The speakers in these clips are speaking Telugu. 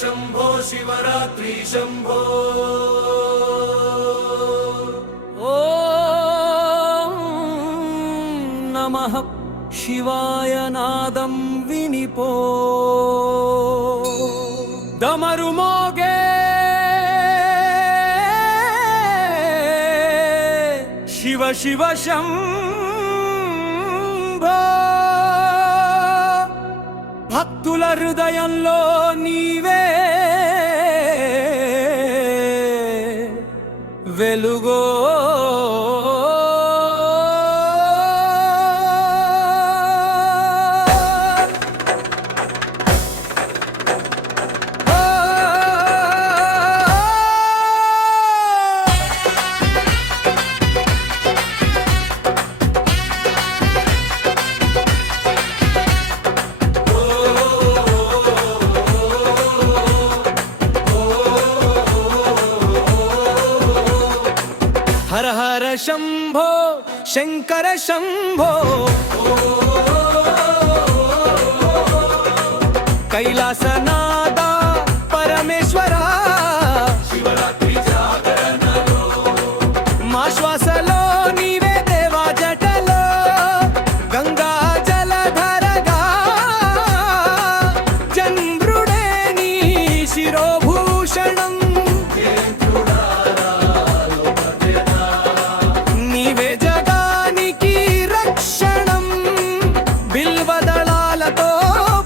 शंभो शिवरात्रि शंभो ॐ नमः शिवाय नादं विनिपो डमरुमोगे शिव शिव शंभो భక్తుల హృదయంలో నీవే వెలుగో हर हर शंभो शंकर शंभो कैलासनादा परमेश्वरा शिवरात्रि जागरणलो మా శ్వాసలో నీవే దేవా జటలో గంగా జలధరగా చంద్రుడే నీ శిరోభూషణం నీవే జగానికి రక్షణం బిల్వదళాలతో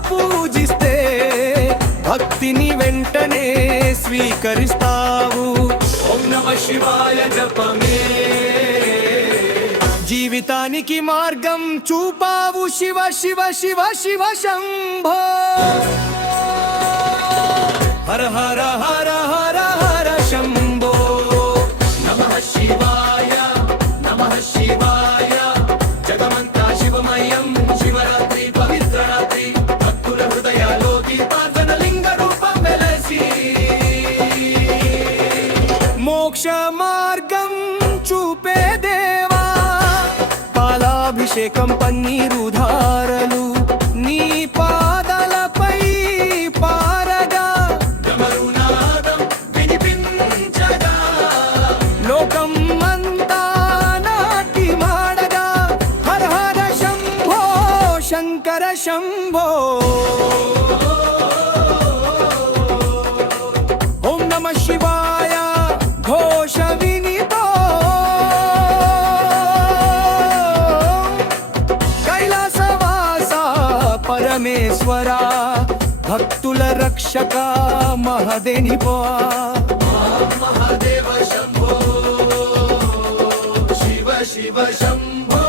పూజిస్తే భక్తిని వెంటనే స్వీకరిస్తావు ओम नमः शिवाय जपमे జీవితానికి మార్గం చూపావు శివ శివ శివ శివ శంభో హర హర హర హర హర శంభో नमः शिवाय जगमंता शिवमयं शिवरात्रि पवित्र रात्रि भक्तुल हृदयालो दीपार्जन लिंग रूपं वेलसी మోక్ష మార్గం చూపే దేవా పాలాభిషేకం పన్నీరు ధారలు నీ పాదలపై పారగా डमरुनादं विनिपिंचगा లోకం అంతా నాటి మాడగా హర హర శంభో శంకర శంభో ఓం నమః శివాయ ఘోష వినితో కైలాసవాస పరమేశ్వరా భక్తుల రక్షక మహదేనిపో महादेव शंभो शिव शिव शंभो